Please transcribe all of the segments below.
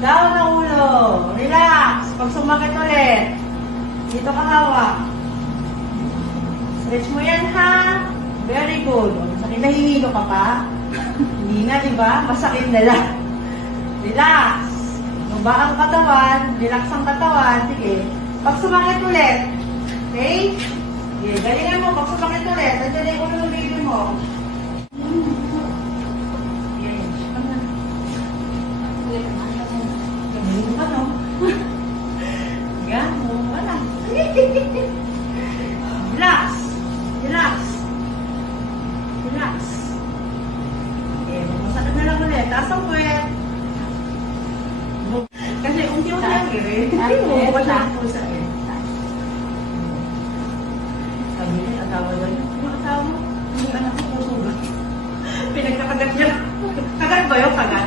Down ang ulo. Relax. Pag sumakit ulit, dito ka hawak. Stretch mo yan, ha? Very good. Masakit, nahihilo ka pa? Hindi na, di ba? Masakit na lang. Relax. Baba ang katawan. Relax ang katawan. Sige. Pag sumakit ulit. Okay? Sige, galingan mo. Pag sumakit ulit, nandiyan na yung ulo ng baby mo. Galing ka, no? Yan, wala. Relax. Relax. Relax. Okay, masakit na lang ulit. Taas ang puwet. Kasi unti-unti lang eh. Hindi mo, bukas na ang pusa eh. Sabi niya, asawa doon. Yung asawa mo, yung anak ko puso ba? Pinagkakagat niya. Kagat ba yun? Kagat.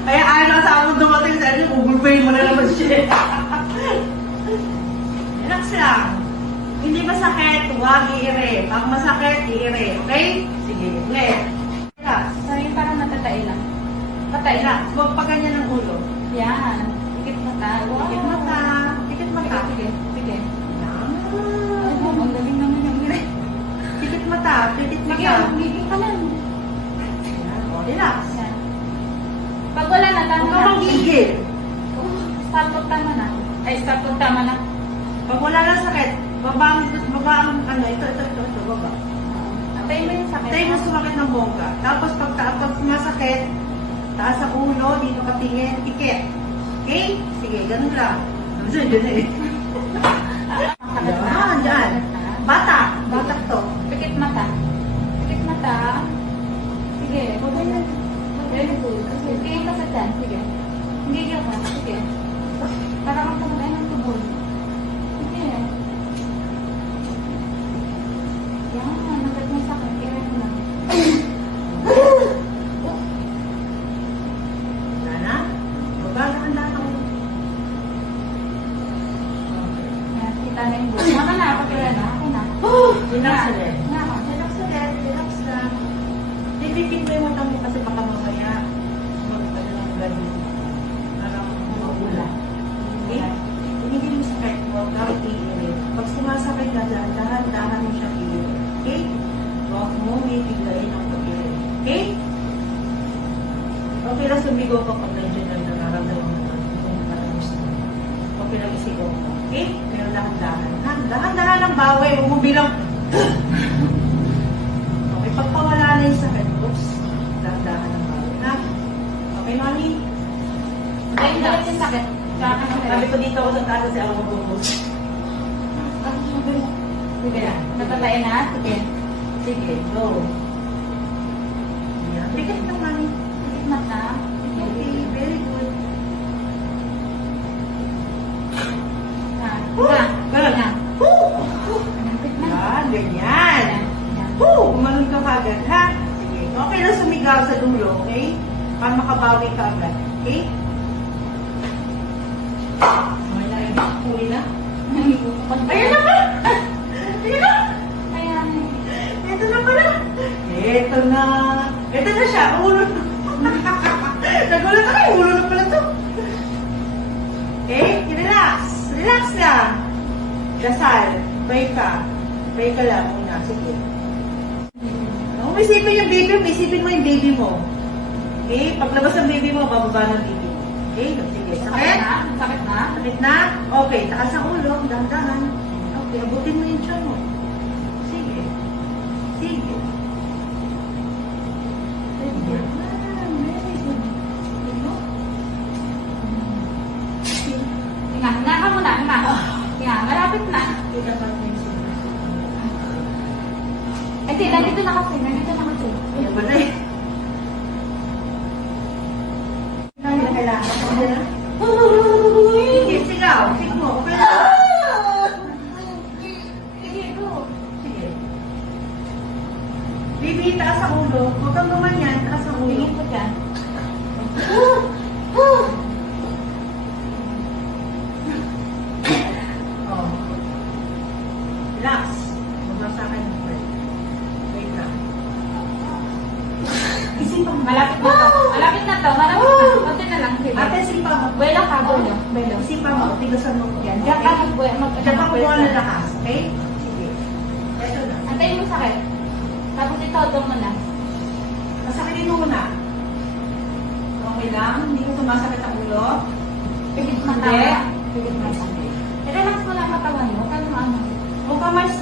Kaya ayaw na asawa mo dumating sa inyo, ugulpayin mo na naman siya. Relax lang. Hindi masakit, huwag iire. Pag masakit, iire. Okay? Sige, ulit. Relax. So, yung parang natatay lang. Patay na. Huwag pa ganyan ang ulo. Yan. Pikit mata. Wow. Pikit mata. Pikit mata. Sige. Sige. Yan. Ang galing naman yung gire. Pikit mata. Pikit Sige, mata. magiging ka lang. Yan. O, relax. Yan. Pag wala na, tama Huwag na. ka magigil. Start ko tama na. Ay, start ko tama na. Pag wala na sakit, baba ang ano, ito, baba. Atay mo yung sakit. Tayo mo sumakit ng bongga. Tapos pag sumasakit, taas ang ulo, dito ka tingin, pikit. Okay? Sige, ganun lang. Dyan eh. Yan, dyan. Batak. Batak to. Pikit mata. Pikit mata. Sige. Very good. Tingin ka sa dyan. Sige. Hindi ka. Sige. Para kang tumatay ng tubol. Sige. Yan. Nagat mo sakit. Kaya mo lang. Wala na? Baba ang lahat ng ulo. Yan. Kita na yung buhay. Maka na. Pakila na. Okay na. Relax ulit. Nga. Relax ulit. Relax lang. Pipipin mo yung mata mo kasi baka mamaya magpala ng ganun. Parang mawala. Okay? Hindi mo sakit. Huwag kang iirin. Pag sumasakit ka dyan, dahan-dahan mo siya iirin. Okay? Huwag mo bibiglayin ang pag-irin. Okay? Okay lang sumigaw ka pag nandiyan na nararamdaman mo kung parang gusto mo. Okay lang isigaw ka. Okay? Pero dahan-dahan. Dahan-dahan ang bawi. Huwag mo bilang okay, pagpawala na yung sakit. Oops. Dahan-dahan ang bawi. Ha? Okay, mami? Ay, dapat yung sakit. Tsaka ka na. Sabi ko dito ako sa taas kasi ako mag-ubos. Sige na. Natatay na? Sige. Sige, go. Yan. Pikit lang, mami. Pikit mata. Okay, very good. Ganun na. Yan, ganyan. Woo! Umalun ka kagad, ha? Sige. Okay lang sumigaw sa dulo, okay? Para makabawi ka agad. Okay? Okay na yun. Huli na. Ayan na pa! Ayan na! Ito na pala. Ito na. Ito na siya. Ulo na. Nagulat ako. Ulo na pala to. Okay? Relax. Relax lang. Dasal. Pray ka. Pray ka lang muna. Sige. Kung isipin yung baby mo, isipin mo yung baby mo. Okay? Paglabas ng baby mo, bababa ng baby mo. Okay? Sige. Sakit? Sakit na? Sakit na? Okay. Taas ang ulo. Dahan-dahan. Okay. Abutin mo yung tiyan mo. Sige. Sige. Sige. Very good. Sige mo. Hinga ka muna. Hinga. Malapit na. Hindi dapat mo yung sunod. Ay, di, nandito na kasi. Nandito na kasi. Ayan ba na eh? Hindi na kailangan. Sige na. Sige, sigaw. Sige mo. Okay na. Sige, go. Sige. Baby, taas ang ulo. Huwag kang gumanyan. Taas ang ulo. Tingin ko dyan. Oh. Relax. Magbasa ka ng word. Wait lang. Malapit na to. Malapit na to. Malapit na. Konti na lang. Belo. Isipan mo, tigasan mo. Yan. Diyan ka mag-buhay. Diyan ka kumuha ng lakas, okay? Sige. Ito na. Antayin mo sakit. Tapos itodong mo na. Masakitin mo muna. Okay lang? Hindi mo sumasakit ang ulo? Pigit mata. Hindi. Pigit mata. I-relax mo lang katawan mo. Huwag ka naman. Huwag ka mas